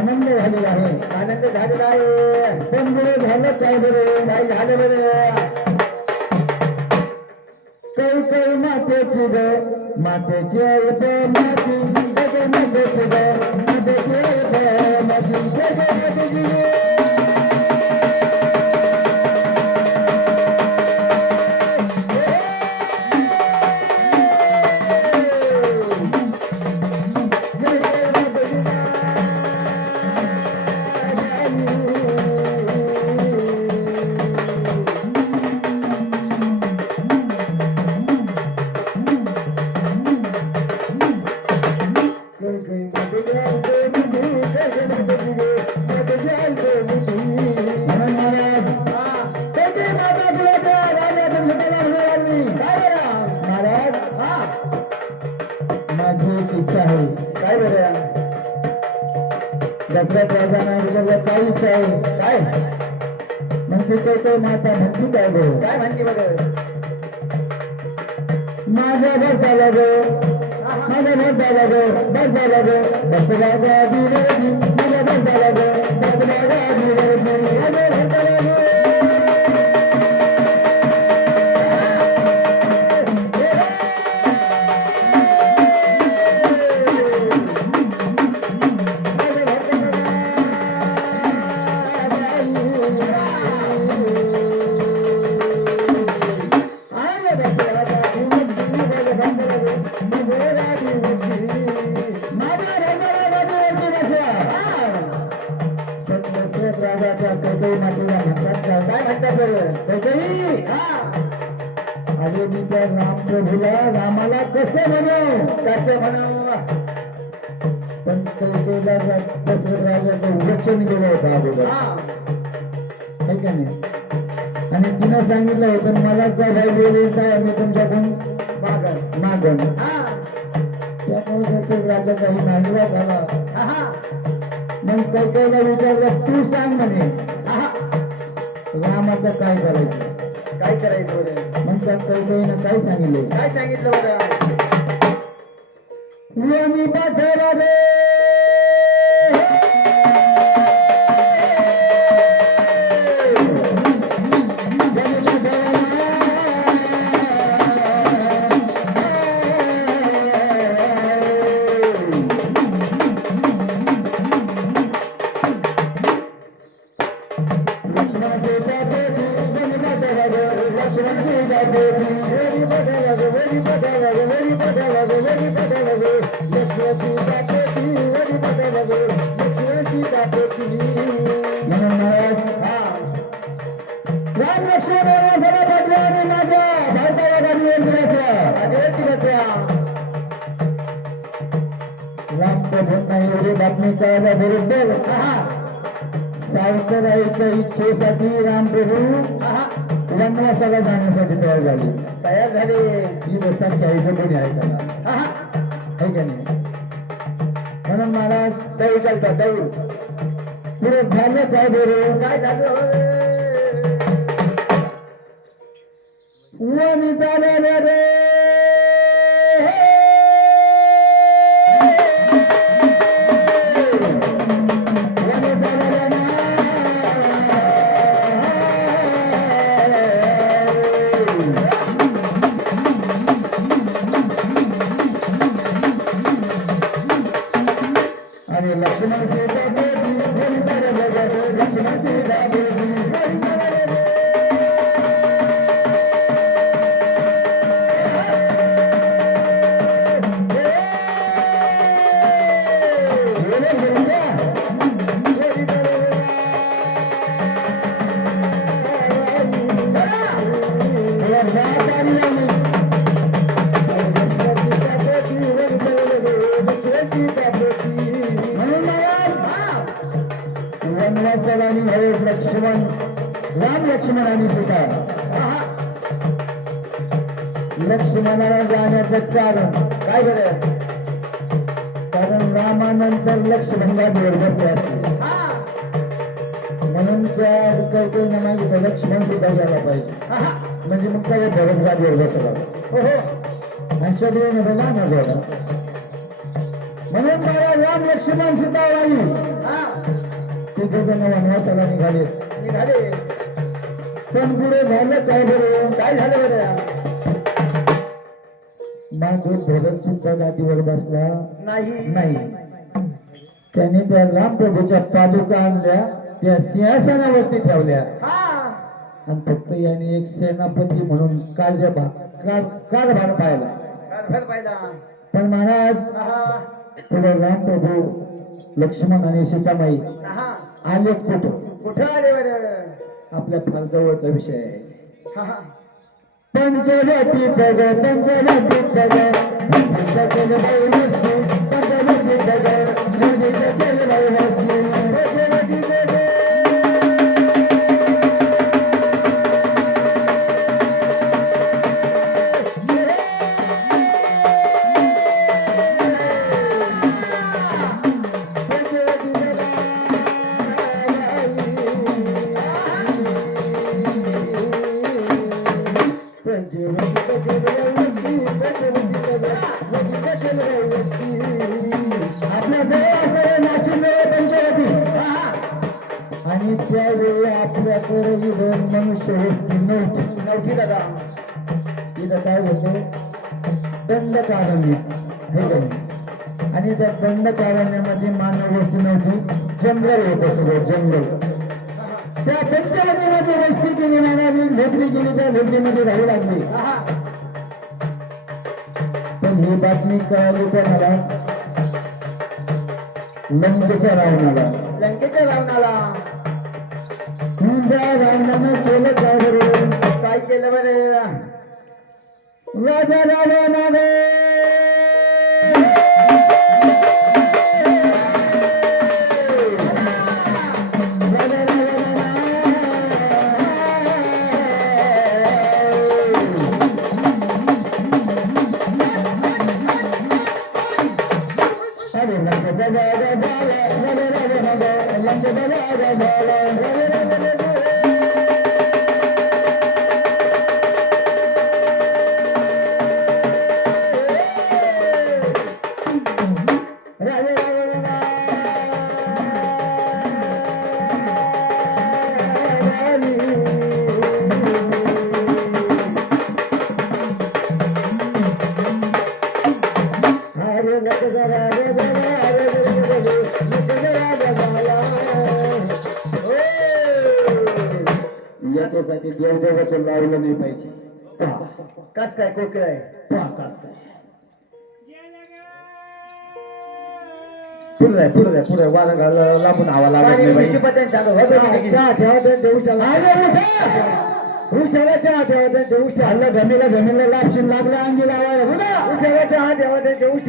आनंद झालेला आहे आनंद झालेला आहे पण बरं झालं काय बरं काय झालं बरं काही काही मातेची ग मातेची माती मातेची ग मातेची माती माता म्हणती काय गो काय म्हणते बघ माझा बस झाला गो माझा बस झाला गो बस झाला गो बस झाला माझा बस झाला गो बस झाला रामप्रभूला रामाला कसं म्हणू कसं म्हणू पण राजाचं उलक्षण गेलं होतं अगोदर का नाही आणि तिनं सांगितलं होतं मला जर राहिलेले काय मी तुमच्याकडून मागण त्यामुळे राजा काही मागला झाला मग कैकेयीला विचारलं तू सांग म्हणे रामाचं काय करायचं काय करायचं मग त्या कैकेयीनं काय सांगितलं बरं मी पाठवला रे बातमी कळायला बरोबर सावकाराच्या इच्छेसाठी रामप्रभू वनवासाला जाण्यासाठी तयार झाले ही बसतात चाळीस कोणी आहे त्याला आहे का नाही म्हणून महाराज तळी चालतात तळी पुढे झालं काय बरोबर काय झालं वनिता रे आणि लक्ष्मण सीता बेटी वनिता रे लक्ष्मण सीता बेटी वनवासाला लक्ष्मण राम लक्ष्मण आणि सीता लक्ष्मणाला जाण्याचं कारण काय बरं कारण रामानंतर लक्ष्मण गादीवर बसले असते म्हणून त्या काही मागितलं लक्ष्मण सुद्धा झाला पाहिजे म्हणजे मग काय भरत गादीवर बसला हो आणि सगळ्यांनी राम जोडा म्हणून मला राम लक्ष्मण सीता राहील तिथे वनवासाला निघाले पण पुढे झालं काय बरं काय झालं बरं मागून भरत सुद्धा गादीवर बसला नाही त्याने त्या रामप्रभूच्या पादुका आणल्या त्या सिंहासनावरती ठेवल्या आणि फक्त याने एक सेनापती म्हणून कारभार पाहिला पण महाराज पुढे रामप्रभू लक्ष्मण आणि सीतामाई आले कुठं आले बरं आपल्या फार जवळचा विषय आहे पंचवटी बघ पंचवटी आणि त्यावेळी आपल्याकडे दोन मनुष्य नव्हती दादा तिथं काय होतं दंडकारण्य आणि त्या दंडकारण्यामध्ये मानव वस्ती नव्हती जंगल होतं सगळं जंगल त्या पंचवटीमध्ये वस्ती केली मानवी झोपडी केली त्या झोपडीमध्ये राहू लागली पण ही बातमी कळाली कोणाला लंकेच्या रावणाला रावणानं केलं काय केलं बरे राजा रावणाने याच्यासाठी देवदेवाचं लावलं नाही पाहिजे कास काय कोकिळ आहे कास काय पुढे वारा लांबून हवा लागत उशाला घमेला लापशीन लागला अंगी लावायला उशाला चहा द्यावा त्यांच्या उशा